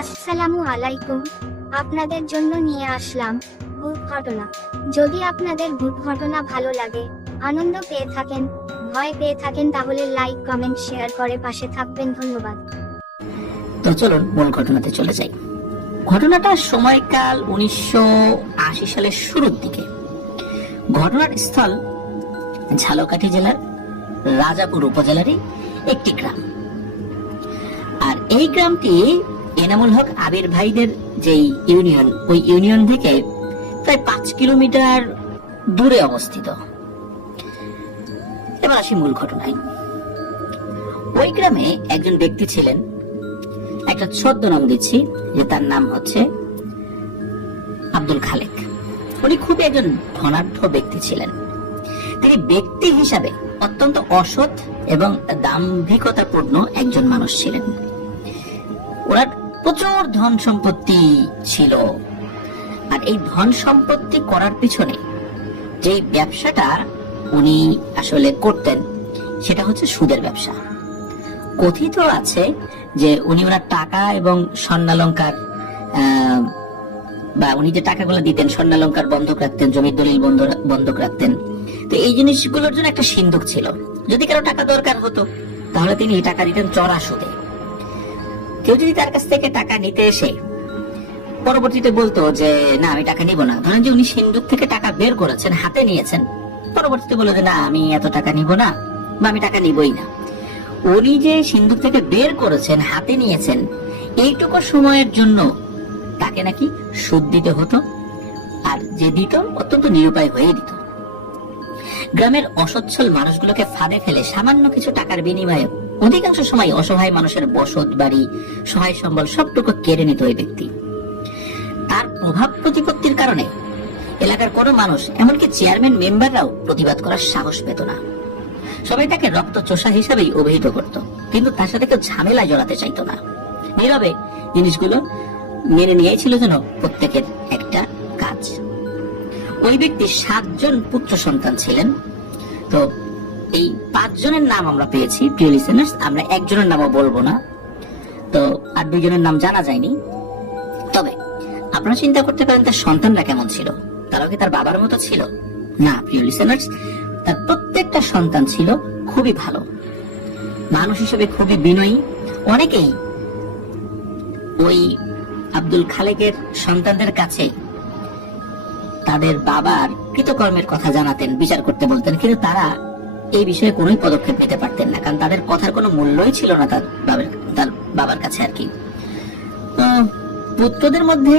আসসালামু আলাইকুম। আপনাদের জন্য নিয়ে আসলাম ভূত ঘটনা। যদি আপনাদের ভূত ঘটনা ভালো লাগে, আনন্দ পেয়ে থাকেন, ভয় পেয়ে থাকেন, তাহলে লাইক, কমেন্ট, শেয়ার করে পাশে থাকবেন। ধন্যবাদ। তো চলুন মূল ঘটনাতে চলে যাই। ঘটনাটা সময়কাল 1980 সালের শুরুর দিকে। ঘটনার স্থল ঝালকাঠি জেলার রাজাপুর উপজেলারই একটি গ্রাম। আর এই গ্রামটি এনামুল হক আবির ভাইদের যেই ইউনিয়ন, ওই ইউনিয়ন থেকে প্রায় 5 কিলোমিটার দূরে অবস্থিত। এবার আসি মূল ঘটনায়। ওই গ্রামে একজন ব্যক্তি ছিলেন, একটা ছদ্মনাম দিচ্ছি, যে তার নাম হচ্ছে আব্দুল খালেক। উনি খুব একজন ধনাঢ্য ব্যক্তি ছিলেন। তিনি ব্যক্তি হিসাবে অত্যন্ত অসৎ এবং দাম্ভিকতাপূর্ণ একজন মানুষ ছিলেন। ওনার প্রচুর ধন সম্পত্তি ছিল। আর এই ধন সম্পত্তি করার পিছনে যে ব্যবসাটা উনি আসলে করতেন, সেটা হচ্ছে সুদের ব্যবসা। কথিত আছে যে উনি ওনার টাকা এবং স্বর্ণালংকার, বা উনি যে টাকাগুলো দিতেন, স্বর্ণালংকার বন্ধক রাখতেন, জমির দলিল বন্ধক রাখতেন। তো এই জিনিসগুলোর জন্য একটা সিন্ধুক ছিল। যদি কারো টাকা দরকার হতো, তাহলে তিনি এই টাকা দিতেন চড়া সুদে। কেউ যদি তার কাছ থেকে টাকা নিতে এসে পরবর্তীতে বলতো যে না, আমি টাকা নিব না, ধরেন যে উনি সিন্ধুক থেকে টাকা বের করেছেন, হাতে নিয়েছেন, পরবর্তীতে বললো যে না, আমি এত টাকা নিব না, বা আমি টাকা নিবই না। উনি যে সিন্ধুক থেকে বের করেছেন, হাতে নিয়েছেন, এইটুকু সময়ের জন্য তাকে নাকি সুদ দিতে হতো। আর যে দিত, অত্যন্ত নিরুপায় হয়ে দিত। গ্রামের অসচ্ছল মানুষগুলোকে ফাঁদে ফেলে সামান্য কিছু টাকার বিনিময়ে অধিকাংশ সময় অসহায় মানুষের বসত বাড়ি, সহায় সম্বল সবটুকু কেড়ে নিত ওই ব্যক্তি। তার প্রভাব প্রতিপত্তির কারণে এলাকার কোনো মানুষ, এমনকি চেয়ারম্যান মেম্বাররাও প্রতিবাদ করার সাহস পেত না। সবাই তাকে রক্ত চোষা হিসাবেই অভিহিত করত, কিন্তু তার সাথে কেউ ঝামেলায় জড়াতে চাইতো না। নীরবে জিনিসগুলো মেনে নিয়েছিল যেন প্রত্যেকের একটা কাজ। ওই ব্যক্তি 7 জন পুত্র সন্তান ছিলেন। তো এই 5 জনের নাম আমরা পেয়েছি, প্রিয় লিসেনার্স। আমরা একজনের নামও বলবো না, তো আর 2 জনের নাম জানা যায়নি। তবে আপনারা চিন্তা করতে পারেন তার সন্তানরা কেমন ছিল। তারাও কি তার বাবার মতো ছিল? না, প্রিয় লিসেনার্স, তার প্রত্যেকটা সন্তান ছিল খুবই ভালো মানুষ হিসেবে, খুবই বিনয়ী। অনেকেই ওই আব্দুল খালেকের সন্তানদের কাছে তাদের বাবার কৃতকর্মের কথা জানাতেন, বিচার করতে বলতেন, কিন্তু তারা এই বিষয়ে কোনো পদক্ষেপ নিতে পারতেন না, কারণ তাদের কথার কোনো মূল্যই ছিল না তার বাবার কাছে আর কি। তো পুত্রদের মধ্যে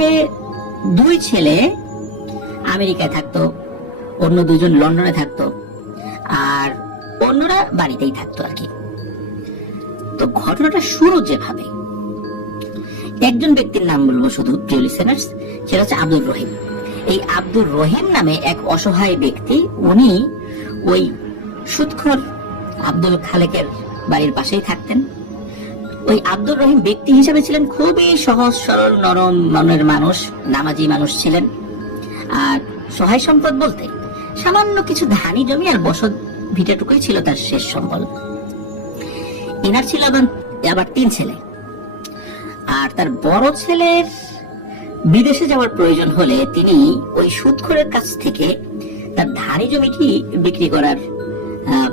2 ছেলে আমেরিকায় থাকতো, অন্য 2 জন লন্ডনে থাকতো, আর অন্যরা বাড়িতেই থাকতো আর কি। তো ঘটনাটা শুরু যেভাবে, একজন ব্যক্তির নাম বলবো শুধু, প্রিয় লিসেনার্স, সেটা হচ্ছে আব্দুর রহিম। এই আব্দুর রহিম নামে এক অসহায় ব্যক্তি, উনি ওই সুদখোর আব্দুল খালেকের বাড়ির পাশেই থাকতেন। ওই আব্দুর রহিম ব্যক্তি হিসেবে ছিলেন খুবই সহজ সরল নরম মনের মানুষ, নামাজি মানুষ ছিলেন। আর সহায় সম্পদ বলতে সামান্য কিছু ধানি জমি আর বসত ভিটাটুকুই ছিল তার শেষ সম্বল। এনার ছিল আবার 3 ছেলে। আর তার বড় ছেলের বিদেশে যাওয়ার প্রয়োজন হলে তিনি ওই সুদখোরের কাছ থেকে তার ধানি জমিটি বিক্রি করার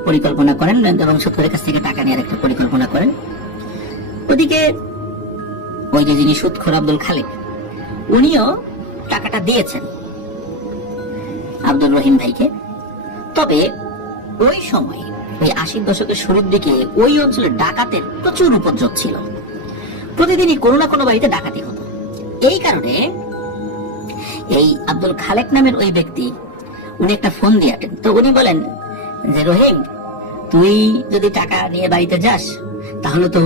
পরিকল্পনা করেন এবং সুদখোরের কাছ থেকে টাকা নেওয়ার একটা পরিকল্পনা করেন। ওদিকে ওই যে যিনি সুদখোর আব্দুল খালেক, উনিও টাকাটা দিয়েছেন আব্দুর রহিম ভাইকে। তবে ওই সময়ে, ওই 80 দশকের শুরুর দিকে, ওই অঞ্চলে ডাকাতের প্রচুর উপদ্রব ছিল। প্রতিদিনই কোনো না কোনো বাড়িতে ডাকাতি হতো। এই কারণে এই আব্দুল খালেক নামের ওই ব্যক্তি, উনি একটা ফোন দিয়ে আটেন। তো উনি বলেন যে রহিম, তুই যদি টাকা নিয়ে বাড়িতে যাস, তাহলে তো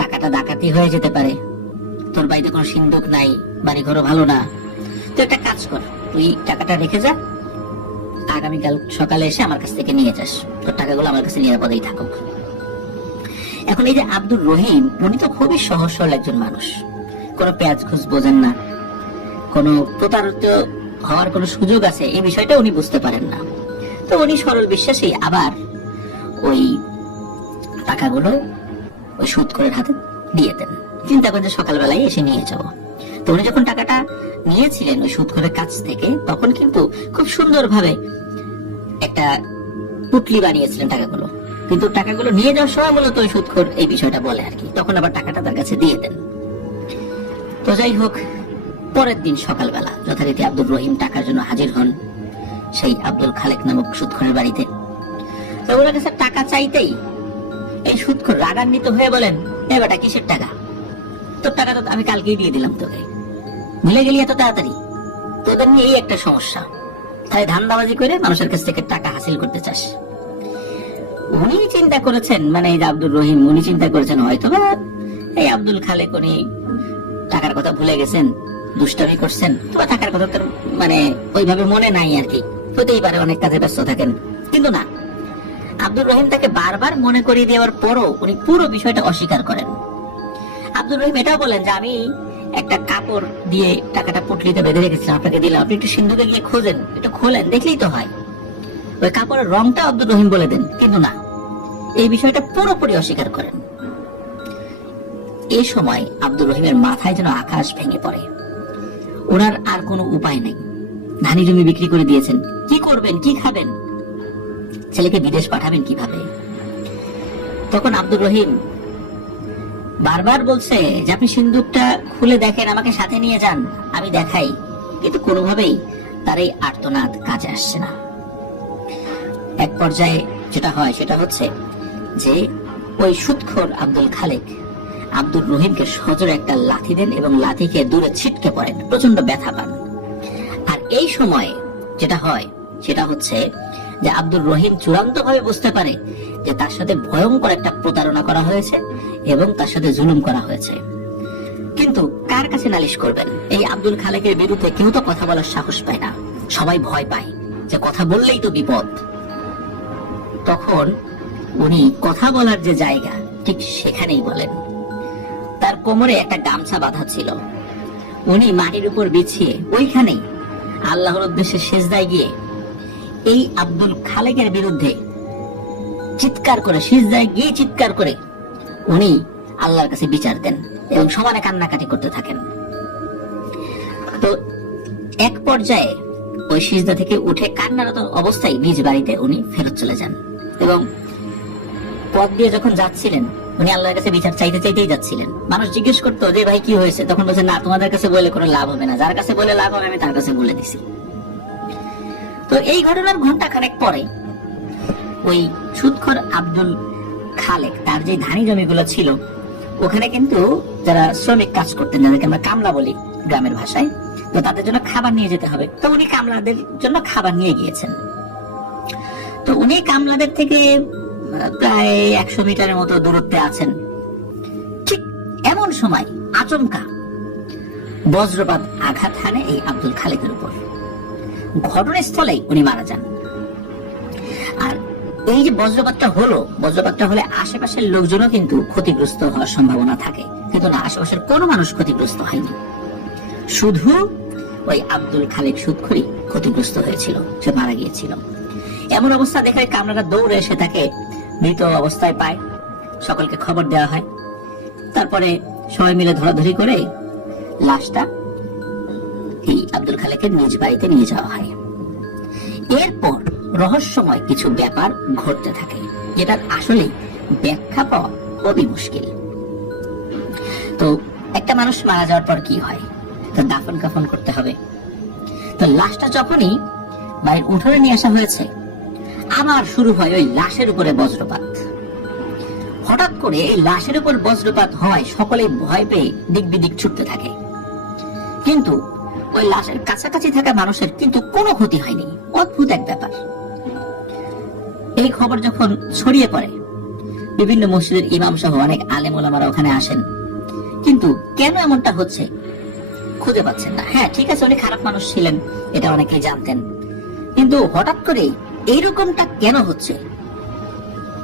টাকাটা ডাকাতি হয়ে যেতে পারে। তোর বাড়িতে কোনো সিন্ধুক নাই, বাড়ি ঘরও ভালো না। তো একটা কাজ কর, তুই টাকাটা রেখে যা, আগামীকাল সকালে এসে আমার কাছ থেকে নিয়ে যাস, তোর টাকাগুলো আমার কাছে নিরাপদেই থাকুক। এখন এই যে আব্দুর রহিম, উনি তো খুবই সহজ সরল একজন মানুষ, কোনো পেঁয়াজ ঘুষ বোঝেন না, কোনো প্রতারিত হওয়ার কোনো সুযোগ আছে এই বিষয়টা উনি বুঝতে পারেন না। তো উনি সরল বিশ্বাসী আবার ওই টাকাগুলো ওই সুদখোরের হাতে দিয়ে দেন। চিন্তা করে যে সকালবেলায় এসে নিয়ে যাবো। তো উনি যখন টাকাটা নিয়েছিলেন ওই সুদখোরের কাছ থেকে, তখন কিন্তু খুব সুন্দরভাবে একটা পুটলি বানিয়েছিলেন টাকাগুলো। কিন্তু টাকাগুলো নিয়ে যাওয়ার সময় মূলত ওই সুদখোর এই বিষয়টা বলে আর কি, তখন আবার টাকাটা তার কাছে দিয়ে দেন। তো যাই হোক, পরের দিন সকালবেলা যথারীতি আব্দুর রহিম টাকার জন্য হাজির হন সেই আব্দুল খালেক নামক সুদখোরের বাড়িতে। তো ওনার কাছে টাকা চাইতেই এই সুদখোর রাগান্বিত হয়ে বলেন, এ বেটা কিসের টাকা? তোর টাকা তো আমি কালকেই দিয়ে দিলাম তোকে, ভুলে গেলি এত তাড়াতাড়ি? তোদের নিয়ে এই একটা সমস্যা, তাই ধান্দাবাজি করে মানুষের কাছ থেকে টাকা হাসিল করতে চাস। উনি চিন্তা করেছেন, মানে এই যে আব্দুর রহিম, উনি চিন্তা করেছেন হয়তোবা এই আব্দুল খালেক উনি টাকার কথা ভুলে গেছেন, দুষ্টামি করছেন, অথবা টাকার কথা তোর মানে ওইভাবে মনে নাই আর কি, হতেই পারে, অনেক কাজে ব্যস্ত থাকেন। কিন্তু না, আব্দুর রহিম তাকে বারবার মনে করিয়ে দেওয়ার পরও উনি পুরো বিষয়টা অস্বীকার করেন। আব্দুর রহিম এটাও বলেন যে আমি একটা কাপড় দিয়ে টাকাটা পুটলিতে বেঁধে রেখেছিলাম, আপনাকে দিলাম, আপনি একটু সিন্ধুকে গিয়ে খোঁজেন, একটু খোলেন, দেখলেই তো হয়। ওই কাপড়ের রংটা আব্দুর রহিম বলে দেন, কিন্তু না, এই বিষয়টা পুরোপুরি অস্বীকার করেন। এই সময় আব্দুর রহিমের মাথায় যেন আকাশ ভেঙে পড়ে। ওনার আর কোনো উপায় নেই, ধানি জমি বিক্রি করে দিয়েছেন, কি করবেন, কি খাবেন, ছেলেকে বিদেশ পাঠাবেন কিভাবে? তখন আব্দুর রহিম বারবার বলছে যে আপনি সিন্দুকটা খুলে দেখেন, আমাকে সাথে নিয়ে যান, আমি দেখাই। কিন্তু কোনোভাবেই তার এই আর্তনাদ কাজে আসছে না। এক পর্যায়ে যেটা হয় সেটা হচ্ছে যে ওই সুদখোর আব্দুল খালেক আব্দুর রহিমকে সজোরে একটা লাথি দেন এবং লাথি খেয়ে দূরে ছিটকে পড়েন, প্রচন্ড ব্যথা পান। আর এই সময় যেটা হয় সেটা হচ্ছে যে আব্দুর রহিম চূড়ান্ত ভাবে বুঝতে পারে যে তার সাথে ভয়ঙ্কর একটা প্রতারণা করা হয়েছে এবং তার সাথে জুলুম করা হয়েছে। কিন্তু কার কাছে নালিশ করবেন? এই আব্দুল খালেকের বিরুদ্ধে কেউ তো কথা বলার সাহস পায় না, সবাই ভয় পায় যে কথা বললেই তো বিপদ। তখন উনি কথা বলার যে জায়গা ঠিক সেখানেই বলেন। তার কোমরে একটা গামছা বাঁধা ছিল, উনি মাটির উপর বিছিয়ে ওইখানেই আল্লাহর উদ্দেশ্যে সেজদায় গিয়ে এই আব্দুল খালেকের বিরুদ্ধে চিৎকার করে, সিজদায় গিয়ে চিৎকার করে উনি আল্লাহর কাছে বিচার দেন এবং সমানে কান্নাকাটি করতে থাকেন। তো এক পর্যায়ে ওই সিজদা থেকে উঠে কান্নারত অবস্থায় নিজ বাড়িতে উনি ফেরত চলে যান এবং পথ দিয়ে যখন যাচ্ছিলেন উনি আল্লাহর কাছে বিচার চাইতে চাইতেই যাচ্ছিলেন। মানুষ জিজ্ঞেস করতো যে ভাই কি হয়েছে, তখন বলছে না, তোমাদের কাছে বলে কোনো লাভ হবে না, যার কাছে বলে লাভ হবে আমি তার কাছে বলে দিছি। তো এই ঘটনার ঘন্টা খানেক পরে ওই সুদখোর আব্দুল খালেক তার যে ধানি জমিগুলো ছিল ওখানে কিন্তু যারা শ্রমিক কাজ করতেন, যাদেরকে আমরা কামলা বলি গ্রামের ভাষায়, তো তাদের জন্য খাবার নিয়ে যেতে হবে। তো উনি কামলাদের জন্য খাবার নিয়ে গিয়েছেন। তো উনি কামলাদের থেকে প্রায় 100 মিটারের মতো দূরত্বে আছেন। ঠিক এমন সময় আচমকা বজ্রপাত আঘাত হানে এই আব্দুল খালেকের উপর, ঘটনাস্থলেই উনি মারা যান। আর এই যে বজ্রপাতটা হলে আশেপাশের লোকজনও কিন্তু ক্ষতিগ্রস্ত হওয়ার সম্ভাবনা থাকে, কিন্তু না, আশেপাশের কোনো মানুষ ক্ষতিগ্রস্ত হয়নি, শুধু ওই আব্দুল খালেক সুদখোরই ক্ষতিগ্রস্ত হয়েছিল, সে মারা গিয়েছিল। এমন অবস্থা দেখে কামলারা দৌড়ে এসে তাকে মৃত অবস্থায় পায়, সকলকে খবর দেওয়া হয়। তারপরে সবাই মিলে ধরাধরি করে লাশটা এই আব্দুল খালেকের নিজ বাড়িতে নিয়ে যাওয়া হয়। এরপর রহস্যময় কিছু ব্যাপার ঘটতে থাকে, যেটার আসলে ব্যাখ্যা পাওয়া খুবই মুশকিল। তো একটা মানুষ মারা যাওয়ার পর কি হয়, তো দাফন কাফন করতে হবে। তো লাশটা যখনই বাড়ির উঠোনে নিয়ে আসা হয়েছে, আবার শুরু হয় ওই লাশের উপরে বজ্রপাত। হঠাৎ করে এই লাশের উপর বজ্রপাত হয়, সকলে ভয় পেয়ে দিক বিদিক ছুটতে থাকে, কিন্তু ওই লাশের কাছাকাছি থাকা মানুষের কিন্তু কোনো ক্ষতি হয়নি। অদ্ভুত এক ব্যাপার। এই খবর যখন ছড়িয়ে পড়ে, বিভিন্ন মসজিদের ইমাম সহ অনেক আলেম ওলামারা ওখানে আসেন, কিন্তু কেন এমনটা হচ্ছে খুঁজে পাচ্ছেন না। হ্যাঁ ঠিক আছে, উনি খারাপ মানুষ ছিলেন, এটা অনেকেই জানতেন, কিন্তু হঠাৎ করে এইরকমটা কেন হচ্ছে?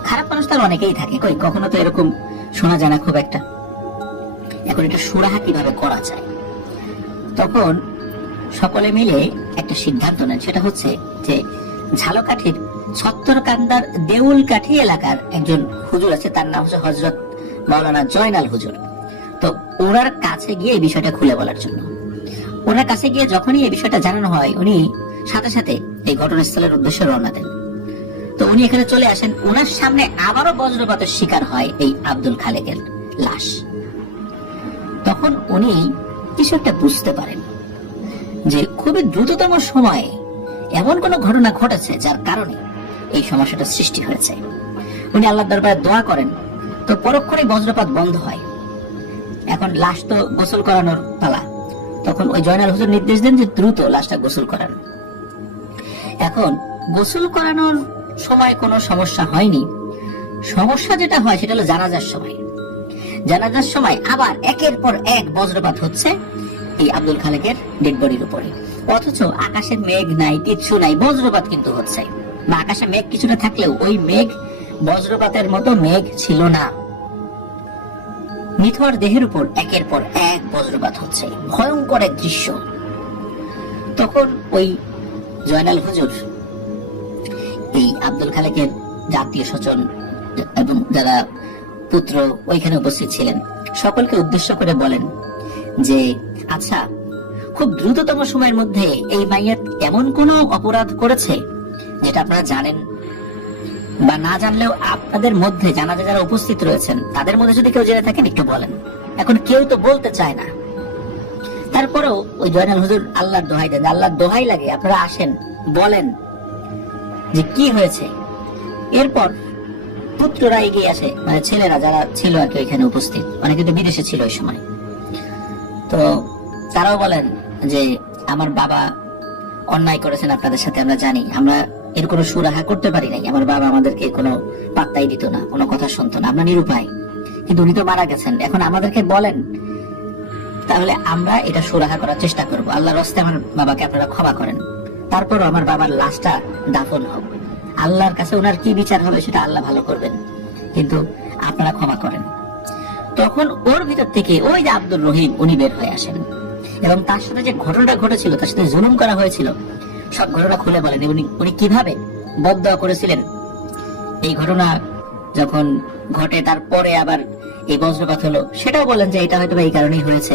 খারাপ মানুষ তার অনেকেই থাকে, কই কখনো তো এরকম শোনা যায় না খুব একটা। এখন এটা সুরাহা কিভাবে করা যায়? তখন সকলে মিলে একটা সিদ্ধান্ত নেন, সেটা হচ্ছে যে ঝালকাঠির ছত্তরকান্দার দেউলকাঠি এলাকার একজন হুজুর আছে, তার নাম হচ্ছে হযরত মাওলানা জয়নাল হুজুর। তো তো ওনার কাছে গিয়ে এই বিষয়টা খুলে বলার জন্য, ওনার কাছে গিয়ে যখনই এই বিষয়টা জানানো হয়, উনি সাথে সাথে এই ঘটনাস্থলের উদ্দেশ্যে রওনা দেন। তো উনি এখানে চলে আসেন, ওনার সামনে আবারও বজ্রপাতের শিকার হয় এই আব্দুল খালেকের লাশ। তখন উনি কিছু একটা বুঝতে পারেন যে খুবই দ্রুততম সময়ে এমন কোন ঘটনা ঘটেছে যার কারণে এই সমস্যাটা সৃষ্টি হয়েছে। উনি আল্লাহর দরবারে দোয়া করেন, তো পরক্ষণেই বজ্রপাত বন্ধ হয়। এখন লাশ তো গোসল করানোর পালা, তখন ওই জয়নাল হুজুর নির্দেশ দেন যে দ্রুত লাশটা গোসল করান। এখন গোসল করানোর সময় কোনো সমস্যা হয়নি, সমস্যা যেটা হয় সেটা হলো জানাজার সময়। জানাজার সময় আবার একের পর এক বজ্রপাত হচ্ছে এই আব্দুল খালেকের ডেড বডির উপরে, অথচ আকাশে মেঘ নাই, কিচ্ছু নাই, বজ্রপাত কিন্তু হচ্ছে। বা আকাশে মেঘ কিছুটা থাকলেও ওই মেঘ বজ্রপাতের মতো মেঘ ছিল না। মিথর দেহের উপর একের পর এক বজ্রপাত হচ্ছে, ভয়ঙ্কর এক দৃশ্য। তখন ওই জয়নাল হুজুর এই আব্দুল খালেকের জাতীয় স্বজন এবং যারা পুত্র ওইখানে উপস্থিত ছিলেন সকলকে উদ্দেশ্য করে বলেন যে আচ্ছা, খুব দ্রুততম সময়ের মধ্যে এই মাইয়াত এমন কোন অপরাধ করেছে যেটা আপনারা জানেন, বা না জানলেও আপনাদের মধ্যে জানাজা যারা উপস্থিত রয়েছেন তাদের মধ্যে যদি কেউ জেনে থাকেন একটু বলেন। এখন কেউ তো বলতে চায় না। তারপরেও ওই জয়নাল হুজুর আল্লাহর দোহাই দেন, আল্লাহর দোহাই লাগে আপনারা আসেন, বলেন যে কি হয়েছে। এরপর পুত্ররা এগিয়ে আসে, মানে ছেলেরা যারা ছিল আর কি এখানে উপস্থিত, অনেকে তো বিদেশে ছিল ওই সময়। তো তারাও বলেন যে আমার বাবা অন্যায় করেছেন আপনাদের সাথে, আমরা জানি, আমরা এর কোনো সুরাহা করতে পারি নাই। আমার বাবা আমাদেরকে কোনো পাত্তাই দিত না, কোনো কথা শুনতো না, আমরা নিরুপায়, কিন্তু উনি তো মারা গেছেন। এখন আমাদেরকে বলেন, তাহলে আমরা এটা সুরাহা করার চেষ্টা করব। আল্লাহর রাস্তায় আমার বাবাকে আপনারা ক্ষমা করেন, তারপরও আমার বাবার লাশটা দাফন হোক। আল্লাহর কাছে ওনার কি বিচার হবে সেটা আল্লাহ ভালো করবেন, কিন্তু আপনারা ক্ষমা করেন। তখন ওর ভিতর থেকে ওই যে আব্দুর রহিম উনি বের হয়ে আসেন এবং তার সাথে যে ঘটনাটা ঘটেছিল, তার সাথে জুলুম করা হয়েছিল, সব ঘটনা খুলে বলেন। উনি কিভাবে বদদোয়া করেছিলেন এই ঘটনা যখন ঘটে, তারপরে আবার এই বজ্রপাত হলো, সেটাও বলেন যে এটা হয়তো এই কারণেই হয়েছে।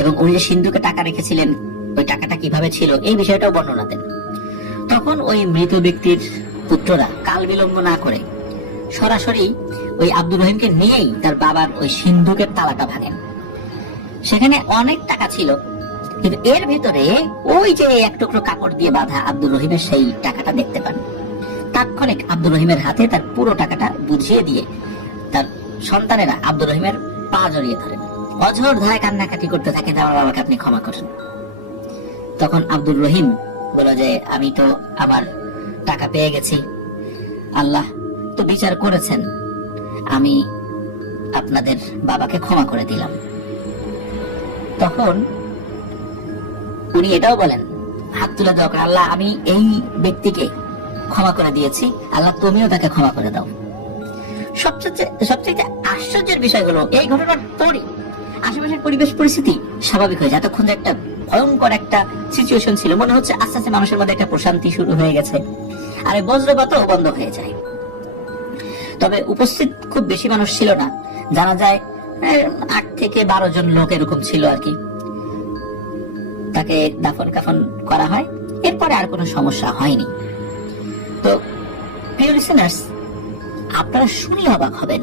এবং উনি যে সিন্ধুকে টাকা রেখেছিলেন, ওই টাকাটা কিভাবে ছিল এই বিষয়টাও বর্ণনা দেন। তখন ওই মৃত ব্যক্তির পুত্ররা কাল বিলম্ব না করে সরাসরি ওই আব্দুর রহিমকে নিয়েই তার বাবার ওই সিন্ধুকের তালাটা ভাঙেন। সেখানে অনেক টাকা ছিল, কিন্তু এর ভিতরে ওই যে এক টুকরো কাপড় দিয়ে বাঁধা আব্দুর রহিমের সেই টাকাটা দেখতে পান। তাৎক্ষণিক আব্দুর রহিমের হাতে তার পুরো টাকাটা বুঝিয়ে দিয়ে তার সন্তানেরা আব্দুর রহিমের পা জড়িয়ে ধরেন, অঝোর ধায় কান্নাকাটি করতে থাকে যে আমার বাবাকে আপনি ক্ষমা করেন। তখন আব্দুর রহিম বলল যে আমি তো আমার টাকা পেয়ে গেছি, আল্লাহ তো বিচার করেছেন, আমি আপনাদের বাবাকে ক্ষমা করে দিলাম। তখন উনি এটাও বলেন, হাত তুলে দোয়া করে, আল্লাহ আমি এই ব্যক্তিকে ক্ষমা করে দিয়েছি, আল্লাহ তুমিও তাকে ক্ষমা করে দাও। সবচেয়ে আশ্চর্যের বিষয় হলো এই ঘটনার পরই আশেপাশের পরিবেশ পরিস্থিতি স্বাভাবিক হয়ে যায়। এতক্ষণ যে একটা ভয়ঙ্কর একটা সিচুয়েশন ছিল, মনে হচ্ছে আস্তে আস্তে মানুষের মধ্যে একটা প্রশান্তি শুরু হয়ে গেছে, আর এই বজ্রপাতও বন্ধ হয়ে যায়। তবে উপস্থিত খুব বেশি মানুষ ছিল না, জানা যায় 8 থেকে 12 জন লোক এরকম ছিল আর কি। তাকে দাফন কাফন করা হয়, এরপরে আর কোনো সমস্যা হয়নি। তো প্রিয় লিসেনার্স, আপনারা শুনলে অবাক হবেন,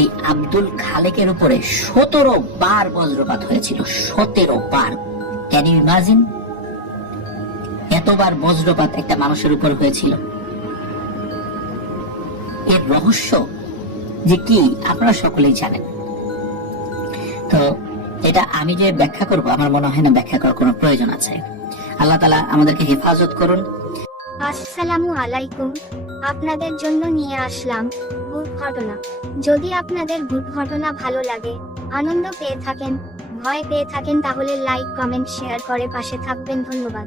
এই আব্দুল খালেকের উপরে 17 বার বজ্রপাত হয়েছিল। 17 বার। Can you imagine? এতবার বজ্রপাত একটা মানুষের উপর হয়েছিল। এর রহস্য যে কি আপনারা সকলেই জানেন। তো এটা আমি যে ব্যাখ্যা করব, আমার মনে হয় না ব্যাখ্যা করার কোনো প্রয়োজন আছে। আল্লাহ তাআলা আমাদেরকে হেফাজত করুন। আসসালামু আলাইকুম, আপনাদের জন্য নিয়ে আসলাম ভূত ঘটনা। যদি আপনাদের ভূত ঘটনা ভালো লাগে, আনন্দ পেয়ে থাকেন, ভয় পেয়ে থাকেন, তাহলে লাইক কমেন্ট শেয়ার করে পাশে থাকবেন। ধন্যবাদ।